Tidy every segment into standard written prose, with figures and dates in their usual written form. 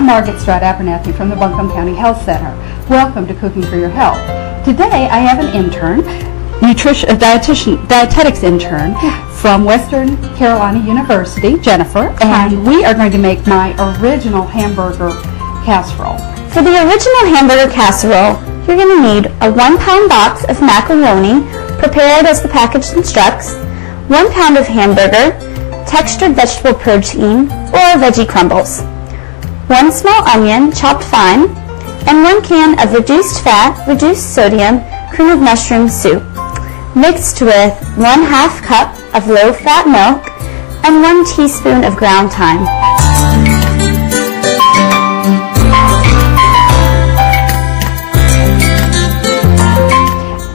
I'm Margaret Stroud-Abernathy from the Buncombe County Health Center. Welcome to Cooking for Your Health. Today I have an intern, dietetics intern from Western Carolina University, Jennifer, and we are going to make my original hamburger casserole. For the original hamburger casserole, you're going to need a 1-pound box of macaroni, prepared as the package instructs, 1 pound of hamburger, textured vegetable protein, or veggie crumbles, 1 small onion chopped fine, and 1 can of reduced fat, reduced sodium, cream of mushroom soup, mixed with 1/2 cup of low-fat milk and 1 teaspoon of ground thyme.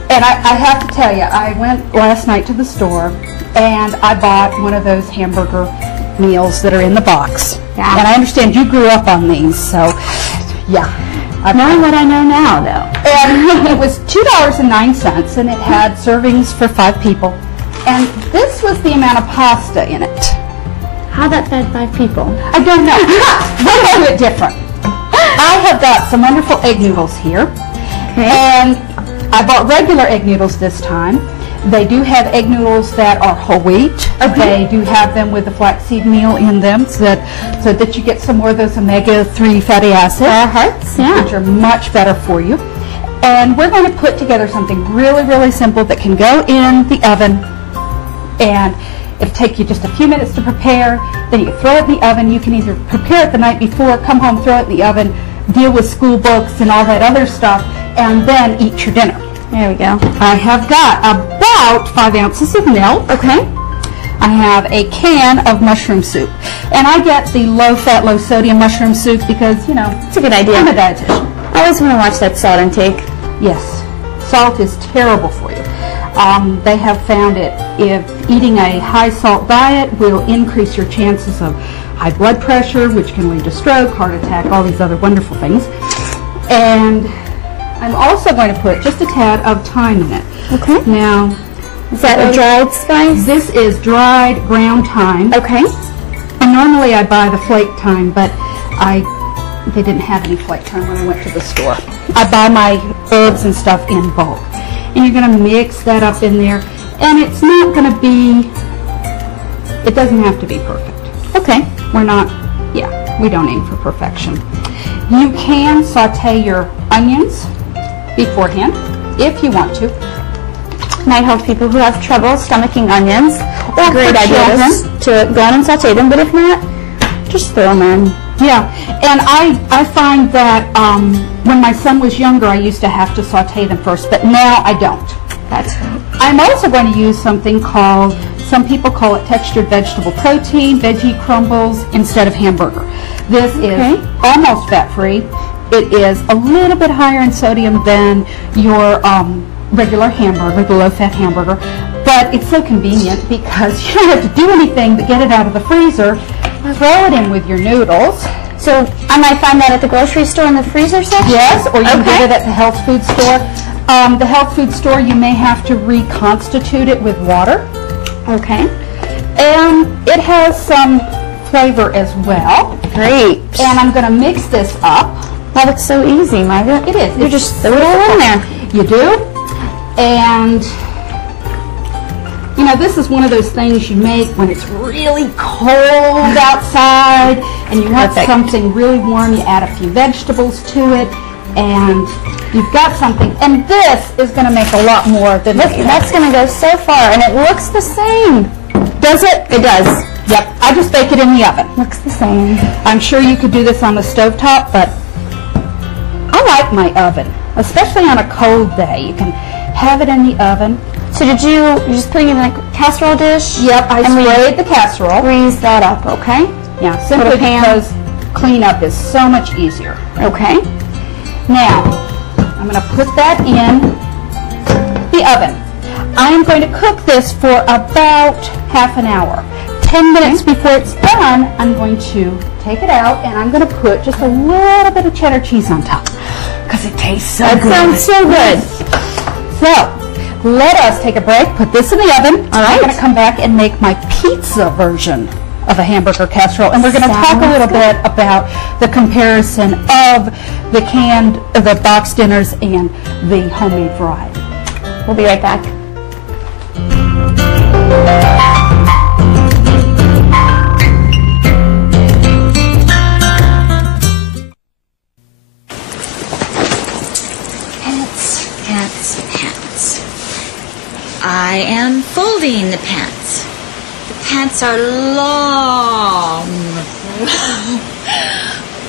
And I have to tell you, I went last night to the store and I bought one of those hamburger meals that are in the box. Yeah. And I understand you grew up on these, so yeah. Knowing what I know now, though. And it was $2.09 and it had servings for 5 people. And this was the amount of pasta in it. How that fed 5 people? I don't know. Let's do it different. I have got some wonderful egg noodles here. Okay. And I bought regular egg noodles this time. They do have egg noodles that are whole wheat. Okay. They do have them with the flaxseed meal in them so that you get some more of those omega-3 fatty acids, which are much better for you. And we're going to put together something really, really simple that can go in the oven, and it'll take you just a few minutes to prepare. Then you throw it in the oven. You can either prepare it the night before, come home, throw it in the oven, deal with school books and all that other stuff, and then eat your dinner. There we go. I have got about 5 ounces of milk. Okay. I have a can of mushroom soup. And I get the low-fat, low-sodium mushroom soup because, you know, It's a good idea. I'm a dietitian. I always want to watch that salt intake. Yes, salt is terrible for you. They have found it, if eating a high-salt diet will increase your chances of high blood pressure, which can lead to stroke, heart attack, all these other wonderful things. And I'm also going to put just a tad of thyme in it. Okay. Now, Is that a dried spice? this is dried ground thyme. Okay. And normally I buy the flake thyme, but they didn't have any flake thyme when I went to the store. I buy my herbs and stuff in bulk. And you're going to mix that up in there. And it's not going to be, it doesn't have to be perfect. Okay. We don't aim for perfection. You can saute your onions beforehand if you want to. Might help people who have trouble stomaching onions. Or Great for idea children. to go on and saute them, but if not, just throw them in. Yeah, and I find that when my son was younger, I used to have to saute them first, but now I don't. I'm also going to use something called, some people call it textured vegetable protein, veggie crumbles, instead of hamburger. This is almost fat-free. It is a little bit higher in sodium than your regular hamburger, the low-fat hamburger, but it's so convenient because you don't have to do anything but get it out of the freezer, throw it in with your noodles. So I might find that at the grocery store in the freezer section? Yes, or you can get it at the health food store. The health food store, you may have to reconstitute it with water. Okay. And it has some flavor as well. Great. And I'm going to mix this up. That looks so easy, Margaret. It is. You just throw it all in there. You do. And, you know, this is one of those things you make when it's really cold outside and you want something really warm. You add a few vegetables to it and you've got something. And this is going to make a lot more than this. That's going to go so far, and it looks the same. Does it? It does. Yep. I just bake it in the oven. Looks the same. I'm sure you could do this on the stovetop, but I like my oven, especially on a cold day. You can have it in the oven. So you're just putting it in a casserole dish? Yep, I sprayed the casserole. Grease that up, okay? Yeah, simply because cleanup is so much easier. Okay. Now, I'm going to put that in the oven. I am going to cook this for about half an hour. 10 minutes before it's done, I'm going to take it out and I'm going to put just a little bit of cheddar cheese on top because it tastes so good. That sounds so good. So, let us take a break, put this in the oven. All right. I'm going to come back and make my pizza version of a hamburger casserole. And we're going to talk a little bit about the comparison of the box dinners and the homemade variety. We'll be right back. Pants. I am folding the pants. The pants are long.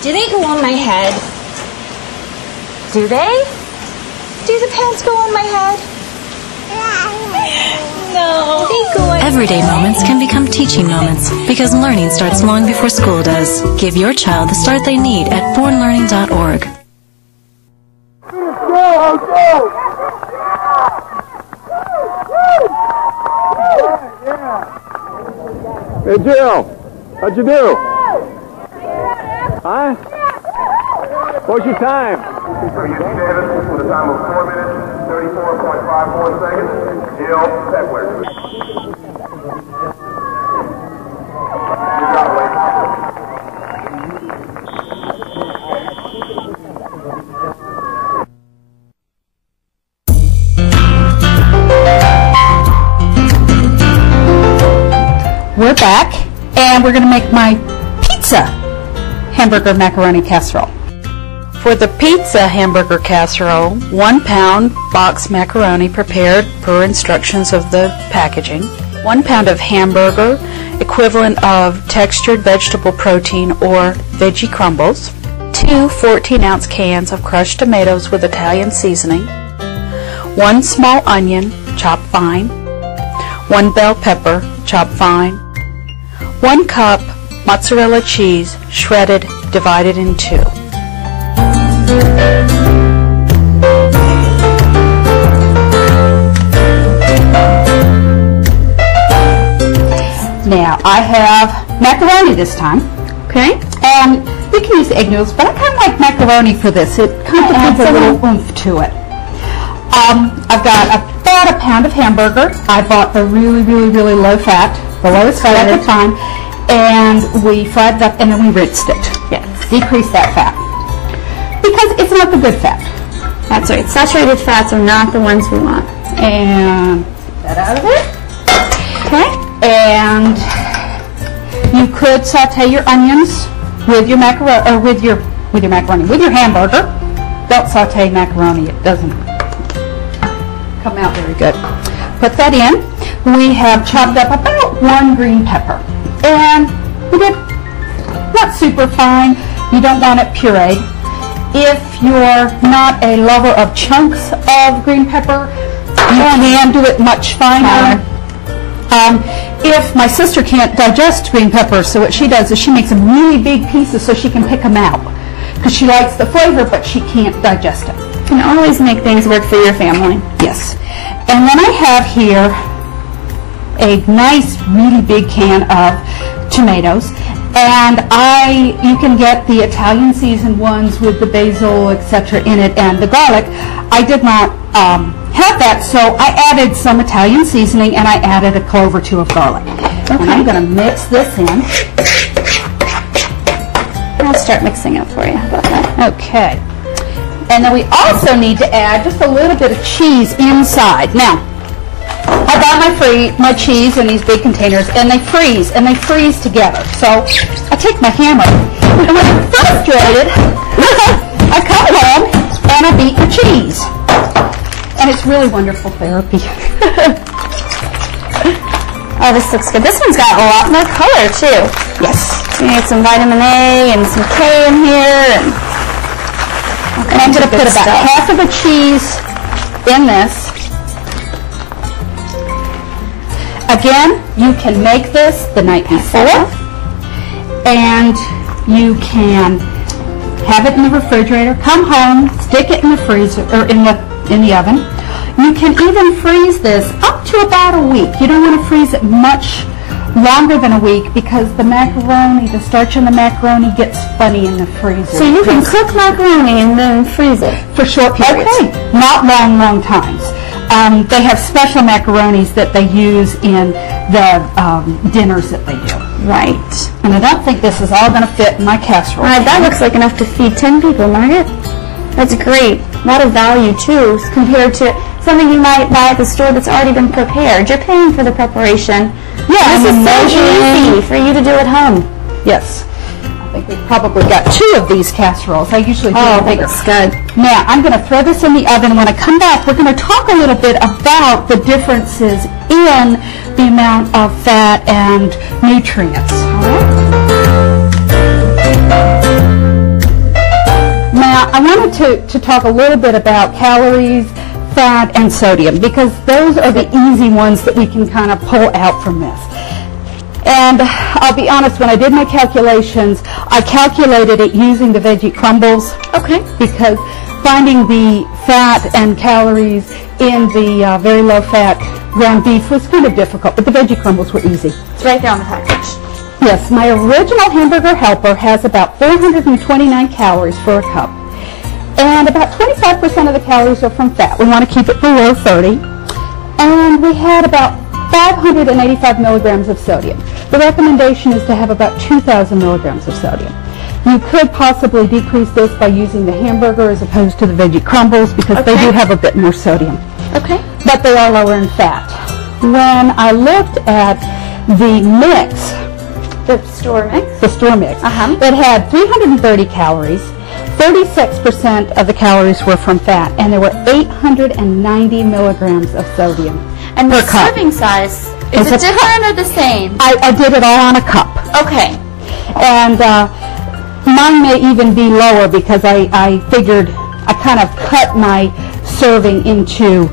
Do they go on my head? Do they? Do the pants go on my head? No. They go on. Everyday moments can become teaching moments because learning starts long before school does. Give your child the start they need at bornlearning.org. Hey, Jill, how'd you do? Huh? What's your time? Davis with a time of 4 minutes, 34.54 seconds. Jill Peckler. Good job, ladies. We're back, and we're going to make my pizza hamburger macaroni casserole. For the pizza hamburger casserole, 1 pound box macaroni prepared per instructions of the packaging, 1 pound of hamburger, equivalent of textured vegetable protein or veggie crumbles, 2 14-ounce cans of crushed tomatoes with Italian seasoning, 1 small onion, chopped fine, 1 bell pepper, chopped fine, 1 cup mozzarella cheese, shredded, divided in 2. Now, I have macaroni this time. Okay. And you can use egg noodles, but I kind of like macaroni for this. It kind of adds a little oomph to it. I've got about a pound of hamburger. I bought the really, really, really low fat, the lowest fat at the time, and we fried it up and then we rinsed it. Yes. Decrease that fat. Because it's not the good fat. That's right. Saturated fats are not the ones we want. And get that out of it. Okay. And you could saute your onions with your macaroni, or with your hamburger. Don't saute macaroni; it doesn't come out very good. Put that in. We have chopped up about 1 green pepper, and we did not super fine. You don't want it pureed. If you're not a lover of chunks of green pepper, you can do it much finer. If my sister can't digest green peppers, so what she does is she makes them really big pieces so she can pick them out. Because she likes the flavor, but she can't digest it. You can always make things work for your family. Yes. And then I have here a nice, really big can of tomatoes. And you can get the Italian seasoned ones with the basil, etc. in it, and the garlic. I did not have that, so I added some Italian seasoning and I added a clove or 2 of garlic. Okay. And I'm going to mix this in. I'll start mixing it for you. How about that? Okay. And then we also need to add just a little bit of cheese inside. Now, I buy my cheese in these big containers, and they freeze together. So I take my hammer, and when I'm frustrated, I come home and I beat the cheese. And it's really wonderful therapy. Oh, this looks good. This one's got a lot more color, too. Yes. We need some vitamin A and some K in here. And I'm going to put about half of the cheese in this. Again, you can make this the night before, and you can have it in the refrigerator. Come home, stick it in the freezer or in the oven. You can even freeze this up to about a week. You don't want to freeze it much longer than a week because the macaroni, the starch in the macaroni gets funny in the freezer. So you can cook macaroni and then freeze it? For short periods. Okay. Not long times. They have special macaronis that they use in dinners that they do. Right. And I don't think this is all going to fit in my casserole. That looks like enough to feed 10 people, Margaret. That's great. A lot of value, too, compared to something you might buy at the store that's already been prepared. You're paying for the preparation. Yeah, this is so easy for you to do at home. Yes. I think we've probably got 2 of these casseroles. I usually do bigger. That's good. Now, I'm going to throw this in the oven. When I come back, we're going to talk a little bit about the differences in the amount of fat and nutrients. All right? Now, I wanted to talk a little bit about calories, fat, and sodium, because those are the easy ones that we can kind of pull out from this. And I'll be honest, when I did my calculations, I calculated it using the veggie crumbles. Okay. Because finding the fat and calories in the very low-fat ground beef was kind of difficult, but the veggie crumbles were easy. It's right there on the package. Yes, my original hamburger helper has about 429 calories for a cup. And about 25% of the calories are from fat. We want to keep it below 30. And we had about 585 milligrams of sodium. The recommendation is to have about 2,000 milligrams of sodium. You could possibly decrease this by using the hamburger as opposed to the veggie crumbles, because they do have a bit more sodium. Okay. But they are lower in fat. When I looked at the mix, The store mix? it had 330 calories. 36% of the calories were from fat, and there were 890 milligrams of sodium. And the per cup. serving size, It's is a it different or the same? I did it all on a cup. Okay. And mine may even be lower, because I figured I kind of cut my serving into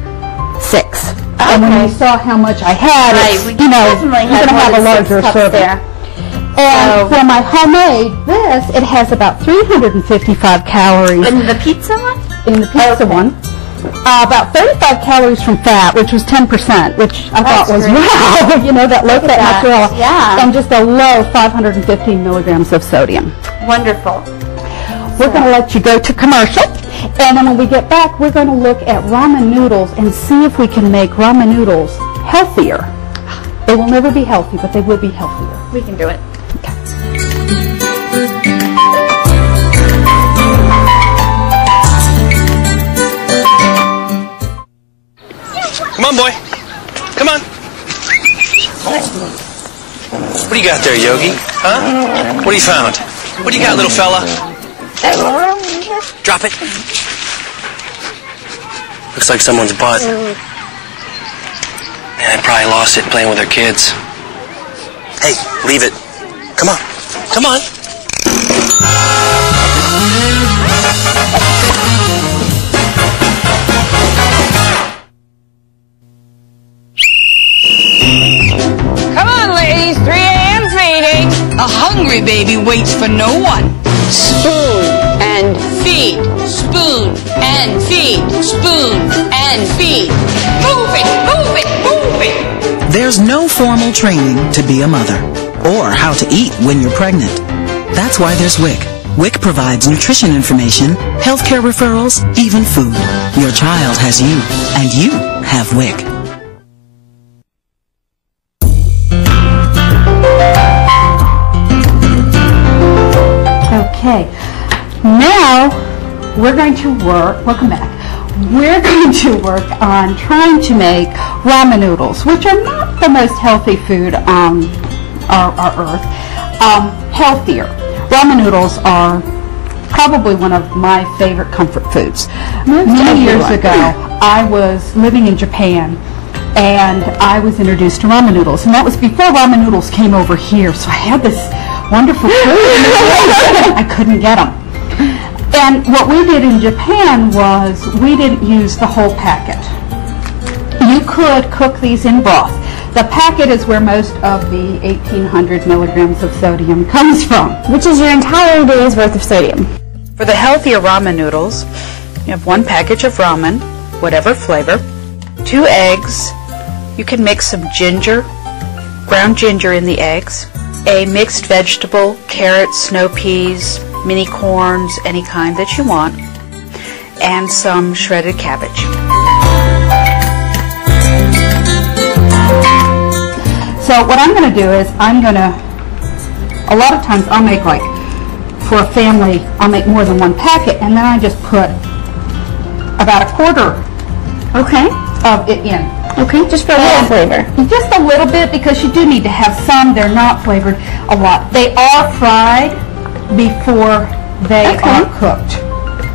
6. And when you saw how much I had, it's, you know, you're going to have a larger serving. There. And for my homemade, it has about 355 calories. And the pizza one? In the pizza one. About 35 calories from fat, which was 10%, which I thought was, wow, you know, that low-fat mozzarella. Yeah. And just a low 515 milligrams of sodium. Wonderful. We're going to let you go to commercial, and then when we get back, we're going to look at ramen noodles and see if we can make ramen noodles healthier. They will never be healthy, but they will be healthier. We can do it. Come on, boy. Come on. What do you got there, Yogi? Huh? What have you found? What do you got, little fella? Drop it. Looks like someone's butt. Man, I probably lost it playing with their kids. Hey, leave it. Come on. Come on. Come on, ladies. 3 a.m. feeding. A hungry baby waits for no one. Spoon and feed. Spoon and feed. Spoon and feed. Move it, move it, move it. There's no formal training to be a mother or how to eat when you're pregnant. That's why there's WIC. WIC provides nutrition information, healthcare referrals, even food. Your child has you, and you have WIC. Okay, now we're going to work, welcome back, we're going to work on trying to make ramen noodles, which are not the most healthy food on our earth, healthier. Ramen noodles are probably one of my favorite comfort foods. Many years ago, I was living in Japan, and I was introduced to ramen noodles, and that was before ramen noodles came over here, so I had this wonderful food. I couldn't get them. And what we did in Japan was we didn't use the whole packet. You could cook these in broth. The packet is where most of the 1,800 milligrams of sodium comes from. Which is your entire day's worth of sodium. For the healthier ramen noodles, you have 1 package of ramen, whatever flavor, 2 eggs. You can mix some ginger, ground ginger in the eggs, a mixed vegetable, carrots, snow peas, mini corns, any kind that you want, and some shredded cabbage. So So what I'm going to do is a lot of times I'll make, like, for a family, I'll make more than one packet, and then I just put about a quarter of it in. Okay, just for a little flavor. Just a little bit, because you do need to have some. They're not flavored a lot. They are fried before they are cooked,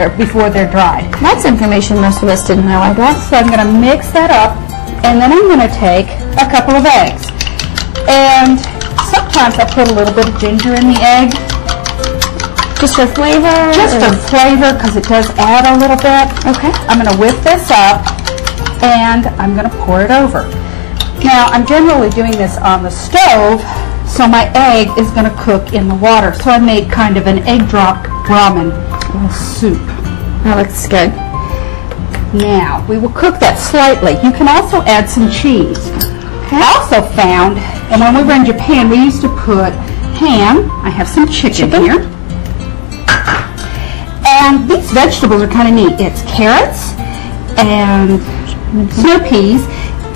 or before they're dried. That's information most of us didn't know, I guess. So I'm going to mix that up, and then I'm going to take a couple of eggs. And sometimes I put a little bit of ginger in the egg. Just for flavor? Just for flavor, because it does add a little bit. Okay. I'm going to whip this up, and I'm going to pour it over. Now, I'm generally doing this on the stove, so my egg is going to cook in the water. So I made kind of an egg drop ramen soup. That looks good. Now, we will cook that slightly. You can also add some cheese. Okay. I also found, and when we were in Japan, we used to put ham. I have some chicken here. And these vegetables are kind of neat. It's carrots and snow peas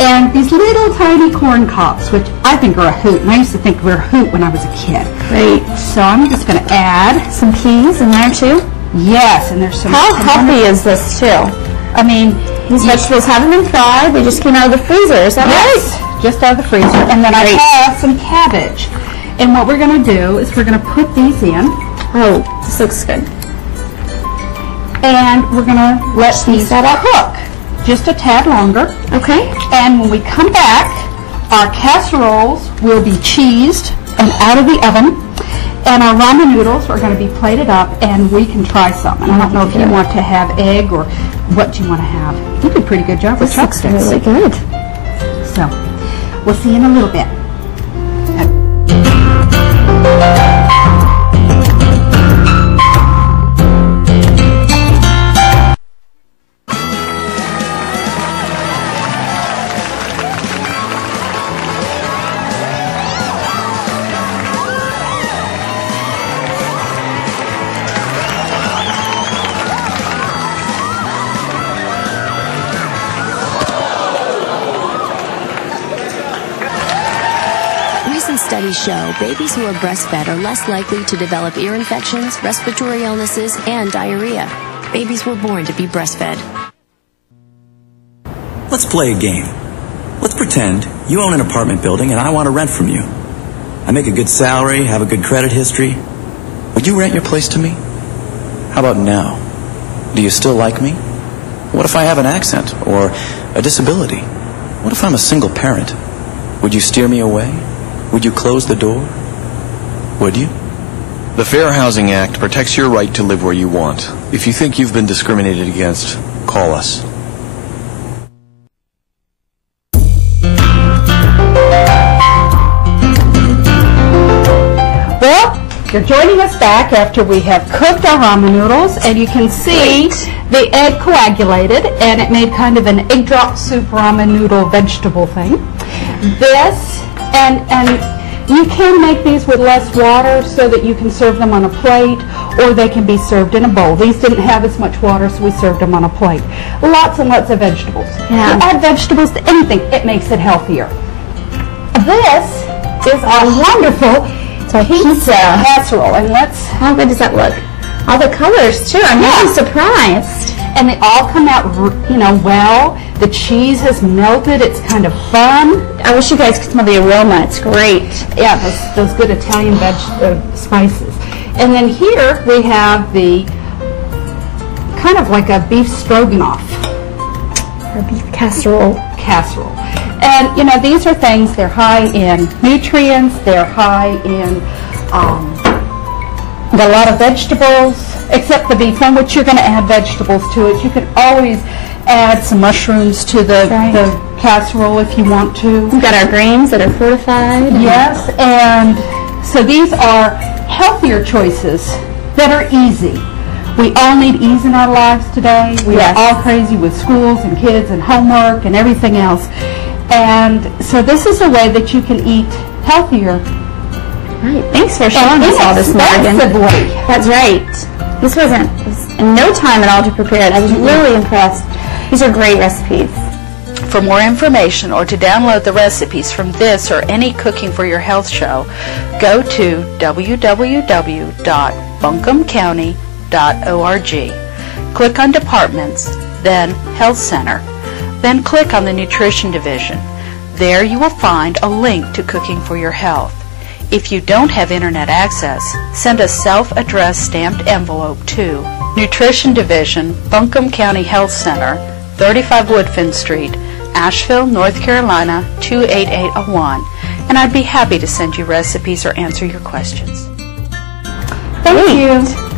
and these little tiny corn cobs, which I think are a hoot. And I used to think we were a hoot when I was a kid. Great. So I'm just going to add some peas in there too. Yes, and there's some. How healthy is this too? I mean, these vegetables haven't been fried. They just came out of the freezer. Is that right? Just out of the freezer. And then I have some cabbage. And what we're going to do is we're going to put these in. Oh, this looks good. And we're going to let these cook just a tad longer. Okay. And when we come back, our casseroles will be cheesed and out of the oven. And our ramen noodles are going to be plated up, and we can try some. And I don't know if you want to have egg or what you want to have. You did a pretty good job with chopsticks. This looks really good. So, we'll see you in a little bit. Studies show babies who are breastfed are less likely to develop ear infections, respiratory illnesses, and diarrhea. Babies were born to be breastfed. Let's play a game. Let's pretend you own an apartment building and I want to rent from you. I make a good salary, have a good credit history. Would you rent your place to me? How about now? Do you still like me? What if I have an accent or a disability? What if I'm a single parent? Would you steer me away? Would you close the door? Would you? The Fair Housing Act protects your right to live where you want. If you think you've been discriminated against, call us. Well, you're joining us back after we have cooked our ramen noodles, and you can see the egg coagulated, and it made kind of an egg drop soup ramen noodle vegetable thing. This, and you can make these with less water so that you can serve them on a plate, or they can be served in a bowl. These didn't have as much water, so we served them on a plate. Lots and lots of vegetables. Yeah. You add vegetables to anything, it makes it healthier. This is our wonderful pizza casserole, and how good does that look? All the colors too. I'm really surprised. And they all come out, well. The cheese has melted. It's kind of fun. I wish you guys could smell the aroma. It's great. Yeah, those good Italian spices. And then here we have the kind of like a beef stroganoff. Or beef casserole. And, these are things, they're high in nutrients. They're high in a lot of vegetables. Except the beef one, which you're going to add vegetables to it. You can always add some mushrooms to the casserole if you want to. We've got our greens that are fortified. Yes, and so these are healthier choices that are easy. We all need ease in our lives today. We are all crazy with schools and kids and homework and everything else. And so this is a way that you can eat healthier. Right. Thanks for showing us all this, Morgan. That's right. This was in no time at all to prepare it. I was really impressed. These are great recipes. For more information or to download the recipes from this or any Cooking for Your Health show, go to www.buncombecounty.org. Click on Departments, then Health Center. Then click on the Nutrition Division. There you will find a link to Cooking for Your Health. If you don't have internet access, send a self-addressed stamped envelope to Nutrition Division, Buncombe County Health Center, 35 Woodfin Street, Asheville, North Carolina, 28801, and I'd be happy to send you recipes or answer your questions. Thank you.